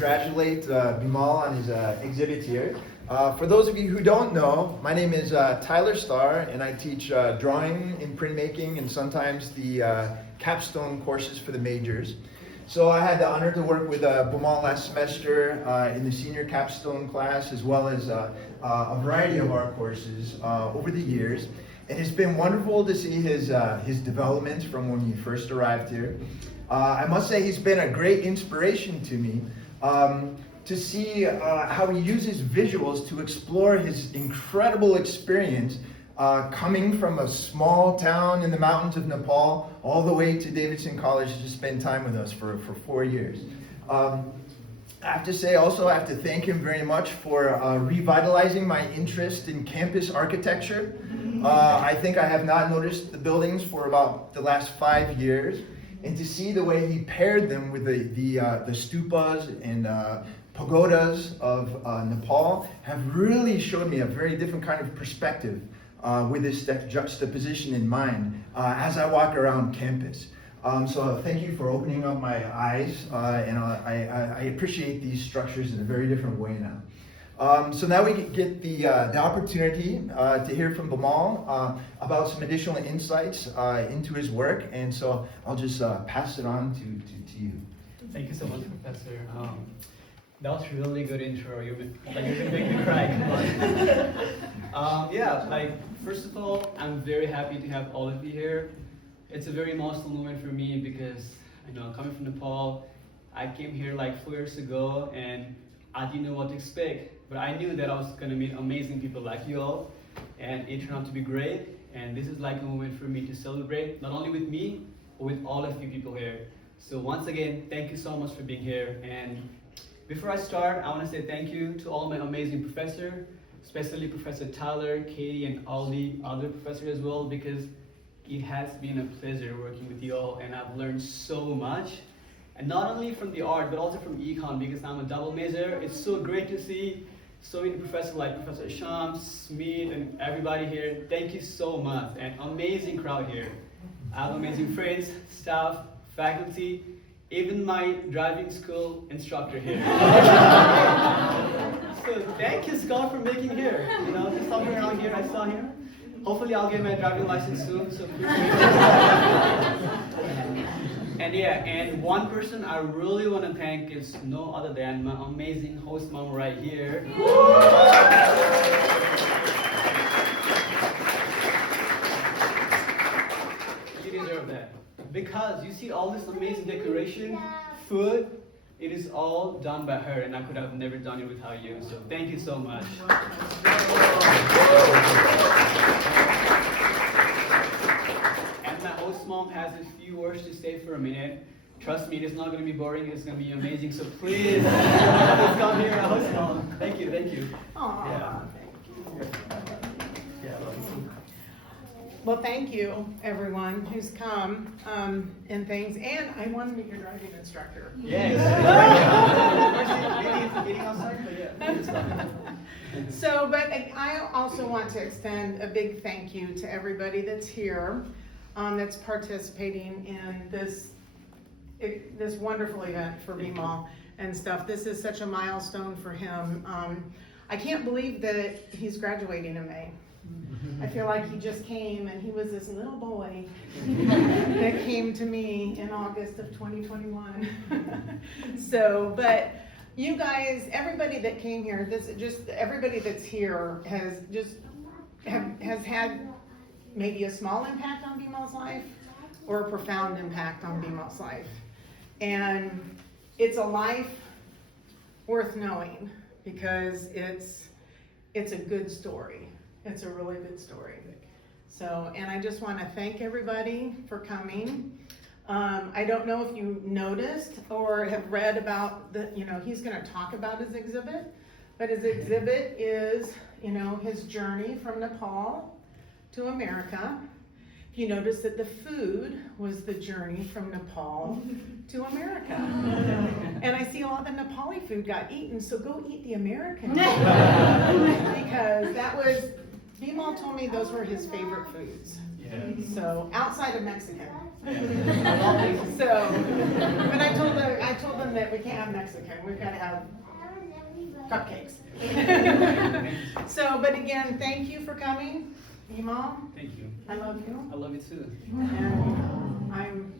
congratulate Bimal on his exhibit here. For those of you who don't know, my name is Tyler Starr, and I teach drawing and printmaking and sometimes the capstone courses for the majors. So I had the honor to work with Bimal last semester in the senior capstone class, as well as a variety of our courses over the years. And it's been wonderful to see his development from when he first arrived here. I must say he's been a great inspiration to me to see how he uses visuals to explore his incredible experience coming from a small town in the mountains of Nepal all the way to Davidson College to spend time with us for 4 years. I have to say also, I have to thank him very much for revitalizing my interest in campus architecture. I think I have not noticed the buildings for about the last 5 years, and to see the way he paired them with the stupas and pagodas of Nepal have really showed me a very different kind of perspective with this juxtaposition in mind as I walk around campus. So thank you for opening up my eyes, and I appreciate these structures in a very different way now. So now we get the opportunity to hear from Bimal about some additional insights into his work, and so I'll just pass it on to you. Thank you so much, Professor. That was a really good intro. You're gonna make me cry. First of all, I'm very happy to have all of you here. It's a very emotional moment for me because, coming from Nepal, I came here like 4 years ago and I didn't know what to expect, but I knew that I was gonna meet amazing people like you all, and it turned out to be great. And this is like a moment for me to celebrate, not only with me, but with all of you people here. So once again, thank you so much for being here. And before I start, I want to say thank you to all my amazing professors, especially Professor Tyler, Katie, and all the other professors as well, because it has been a pleasure working with you all, and I've learned so much. And not only from the art, but also from econ, because I'm a double major. It's so great to see so many professors like Professor Shams, Smith, and everybody here. Thank you so much, and amazing crowd here. I have amazing friends, staff, faculty, even my driving school instructor here. So thank you, Scott, for making here. Just somewhere around here, I saw him. Hopefully I'll get my driving license soon, so please. And one person I really want to thank is no other than my amazing host mom right here. You deserve that. Because you see all this amazing decoration, food, it is all done by her, and I could have never done it without you. So thank you so much. And my host mom has a few words to say for a minute. Trust me, it is not going to be boring, it's going to be amazing. So please, let's come here, host mom. Thank you, thank you. Aww, yeah. Thank you. Yeah, I love you. Well, thank you, everyone who's come and things. And I want to meet your driving instructor. Yes. Meeting outside, but yeah. So, but I also want to extend a big thank you to everybody that's here, that's participating in this wonderful event for Bimal and stuff. This is such a milestone for him. I can't believe that he's graduating in May. I feel like he just came and he was this little boy that came to me in August of 2021. So, but you guys, everybody that came here, everybody that's here has had maybe a small impact on Bimal's life or a profound impact on Bimal's life. And it's a life worth knowing because it's a good story. It's a really good story. So, and I just want to thank everybody for coming. I don't know if you noticed or have read about he's going to talk about his exhibit, but his exhibit is, his journey from Nepal to America. You notice that the food was the journey from Nepal to America. And I see a lot of the Nepali food got eaten, so go eat the American food. Because Bimal told me those were his favorite foods. Yeah. So outside of Mexican. So, but I told them that we can't have Mexican. We've got to have cupcakes. So, but again, thank you for coming, Bimal. Thank you. I love you, I love you too. and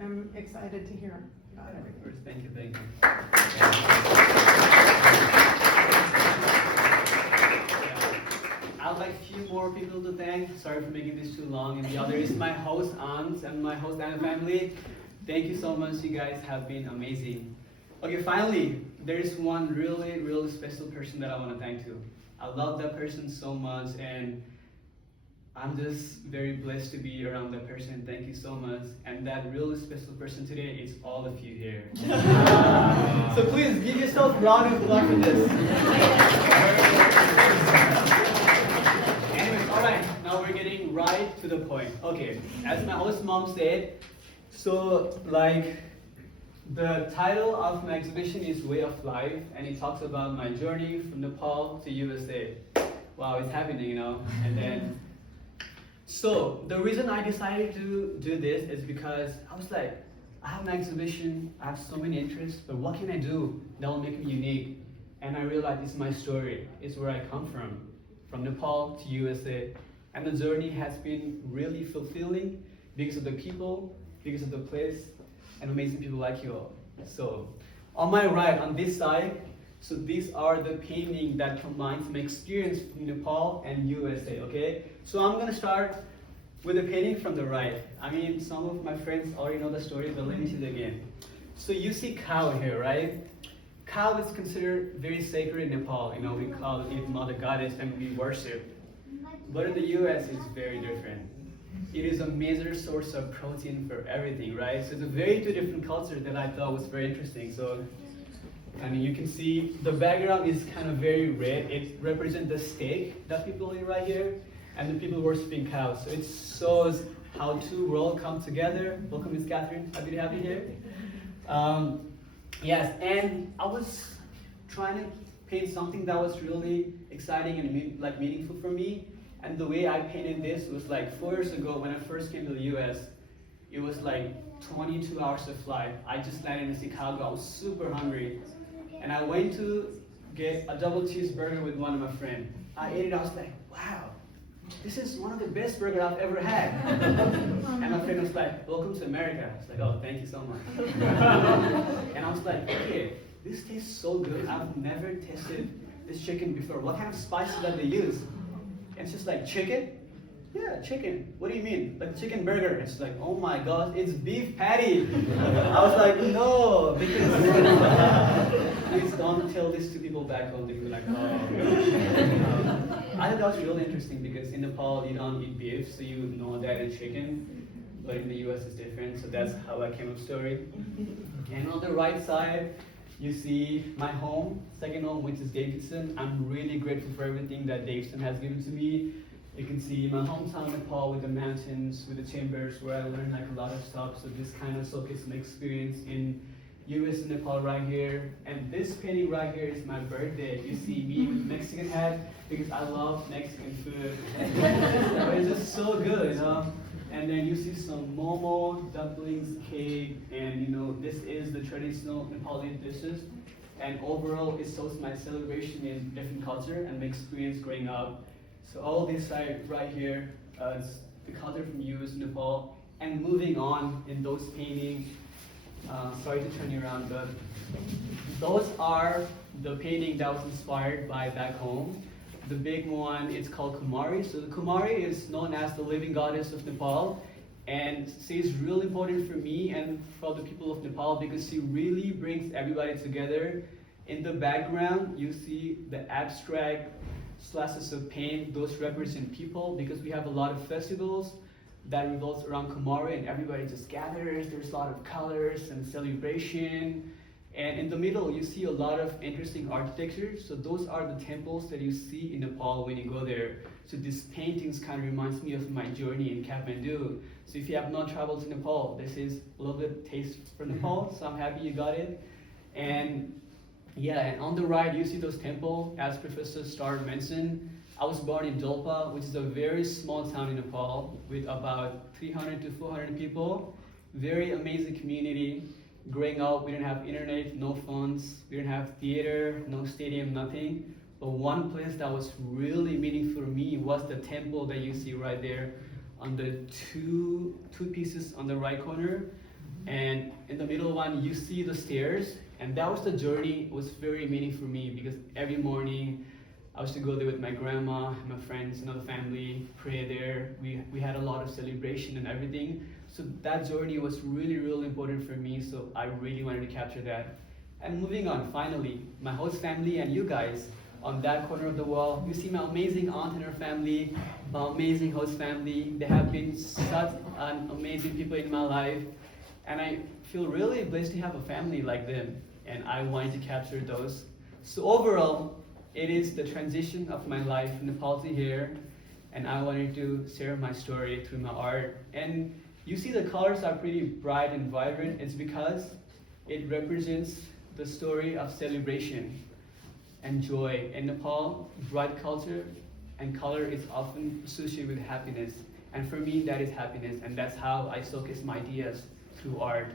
I'm excited to hear about everything. Thank you, thank you. I'd like a few more people to thank. Sorry for making this too long. And the other is my host aunt and my host Anna family. Thank you so much. You guys have been amazing. Okay, finally, there is one really, really special person that I want to thank to. I love that person so much, and I'm just very blessed to be around that person. Thank you so much. And that really special person today is all of you here. So please give yourself a round of applause for this. Anyways, alright, now we're getting right to the point. Okay, as my host mom said, so like the title of my exhibition is Way of Life, and it talks about my journey from Nepal to USA. Wow, it's happening, you know. And then so the reason I decided to do this is because I was like, I have an exhibition, I have so many interests, but what can I do that will make me unique? And I realized it's my story, it's where I come from Nepal to USA. And the journey has been really fulfilling because of the people, because of the place, and amazing people like you all. So on my right, on this side, so these are the painting that combines my experience from Nepal and USA, okay? So I'm gonna start with a painting from the right. I mean, some of my friends already know the story, but let me see it again. So you see cow here, right? Cow is considered very sacred in Nepal. You know, we call it Mother Goddess and we worship. But in the US, it's very different. It is a major source of protein for everything, right? So it's a very two different culture that I thought was very interesting. So, I mean, you can see the background is kind of very red. It represents the steak that people eat right here, and the people worshiping cows. So it shows how two worlds come together. Welcome, Miss Catherine. Happy to have you here. Yes, and I was trying to paint something that was really exciting and meaningful for me. And the way I painted this was like 4 years ago when I first came to the US. It was like 22 hours of flight. I just landed in Chicago. I was super hungry. And I went to get a double cheeseburger with one of my friends. I ate it, I was like, wow, this is one of the best burgers I've ever had. And my friend was like, welcome to America. I was like, oh, thank you so much. And I was like, okay, this tastes so good. I've never tasted this chicken before. What kind of spices that they use? And it's just like, chicken? Yeah, chicken. What do you mean? Like chicken burger. It's like, oh my gosh, it's beef patty. I was like, no, because please don't tell this to people back home. They'll be like, oh. I thought that was really interesting because in Nepal you don't eat beef, so you know that it's chicken. But in the US it's different, so that's how I came up with the story. And on the right side, you see my home, second home, which is Davidson. I'm really grateful for everything that Davidson has given to me. You can see my hometown Nepal with the mountains, with the chambers where I learned like a lot of stuff. So this kind of showcases my experience in US and Nepal right here. And this painting right here is my birthday. You see me with Mexican hat because I love Mexican food. It's just so good, you know? And then you see some momo, dumplings, cake, and you know, this is the traditional Nepali dishes. And overall, it shows my celebration in different culture and my experience growing up. So all this side right here is the culture from US, Nepal. And moving on in those paintings, sorry to turn you around, but those are the painting that was inspired by back home. The big one is called Kumari. So the Kumari is known as the living goddess of Nepal. And she is really important for me and for the people of Nepal because she really brings everybody together. In the background, you see the abstract slashes of paint. Those represent people because we have a lot of festivals that revolves around Kumari and everybody just gathers. There's a lot of colors and celebration. And in the middle, you see a lot of interesting architecture. So those are the temples that you see in Nepal when you go there. So these paintings kind of reminds me of my journey in Kathmandu. So if you have not traveled to Nepal, this is a little bit taste for Nepal. So I'm happy you got it. And yeah, and on the right, you see those temples. As Professor Starr mentioned, I was born in Dolpa, which is a very small town in Nepal with about 300 to 400 people. Very amazing community. Growing up, we didn't have internet, no phones, we didn't have theater, no stadium, nothing. But one place that was really meaningful for me was the temple that you see right there on the two pieces on the right corner. And in the middle one, you see the stairs. And that was the journey. It was very meaningful for me because every morning I used to go there with my grandma, my friends, the family, pray there. We had a lot of celebration and everything. So that journey was really, really important for me. So I really wanted to capture that. And moving on, finally, my host family and you guys on that corner of the wall. You see my amazing aunt and her family, my amazing host family. They have been such an amazing people in my life. And I feel really blessed to have a family like them. And I wanted to capture those. So overall, it is the transition of my life from Nepal to here. And I wanted to share my story through my art. And you see the colors are pretty bright and vibrant. It's because it represents the story of celebration and joy. In Nepal, bright culture and color is often associated with happiness. And for me, that is happiness. And that's how I showcase my ideas through art.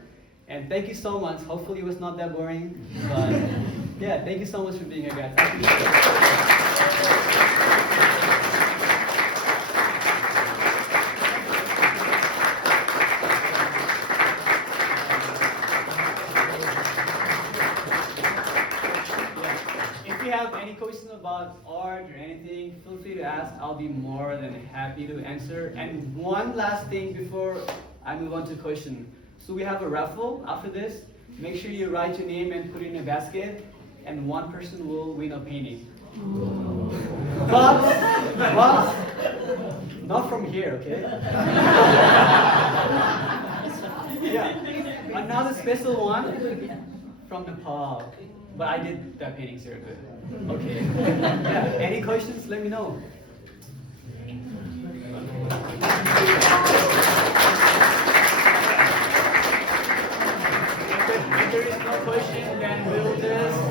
And thank you so much. Hopefully it was not that boring. But yeah, thank you so much for being here, guys. I appreciate it. If you have any questions about art or anything, feel free to ask. I'll be more than happy to answer. And one last thing before I move on to the question. So we have a raffle after this. Make sure you write your name and put it in a basket, and one person will win a painting. But not from here, okay? Yeah, another special one from Nepal. But I did that painting very good. Okay. Yeah. Any questions? Let me know. If there is no question, then we'll just